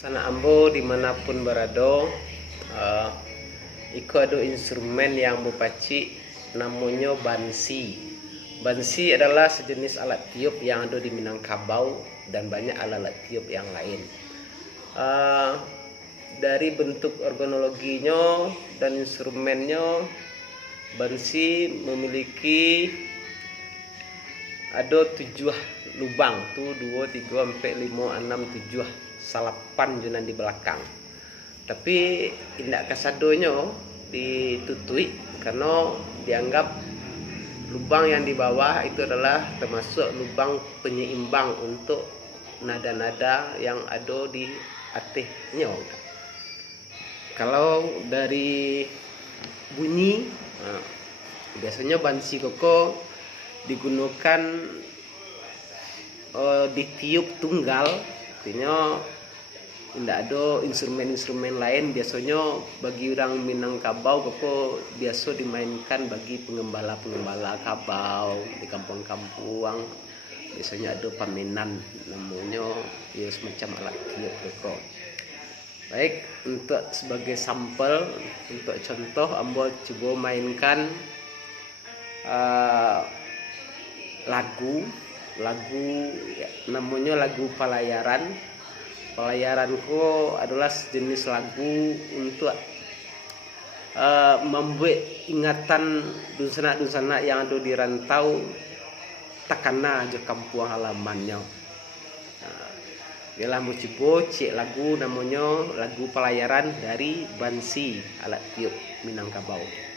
Sana ambo dimanapun berada, iko ada instrumen yang mupaci namanya bansi. Bansi adalah sejenis alat tiup yang ada di Minangkabau dan banyak alat tiup yang lain. Dari bentuk organologinya dan instrumennya, bansi memiliki ada 7 lubang tuh 2, 3, 4, 5, 6, 7 salapan junan di belakang. Tapi indak kasadonya ditutui karena dianggap lubang yang di bawah itu adalah termasuk lubang penyeimbang untuk nada-nada yang ada di atasnya. Kalau dari bunyi, biasanya bansi koko digunakan ditiup tunggal, artinya tidak ada instrumen-instrumen lain. Biasanya bagi orang Minangkabau koko biasa dimainkan bagi pengembala-pengembala kabau di kampung-kampung. Biasanya ada pamenan namanya ya semacam alat tiup koko. Baik, untuk sebagai sampel, untuk contoh ambo coba mainkan lagu ya, namanya lagu Palayaran. Palayaranku adalah sejenis lagu untuk membuat ingatan dunsana-dunsana yang ada di rantau takana aja kampung halamannya. Ialah mucipo cik lagu namanya lagu Palayaran dari bansi alat tiup Minangkabau.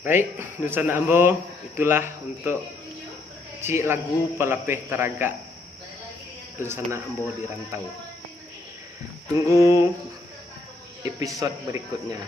Baik, Nusana Ambo, itulah untuk cik lagu Pelapeh Taraga Nusana Ambo di Rantau. Tunggu episode berikutnya.